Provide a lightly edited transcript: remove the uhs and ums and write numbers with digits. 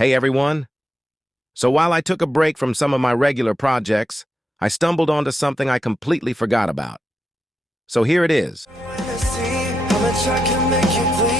Hey everyone! So while I took a break from some of my regular projects, I stumbled onto something I completely forgot about. So here it is. I'ma try to make you bleed.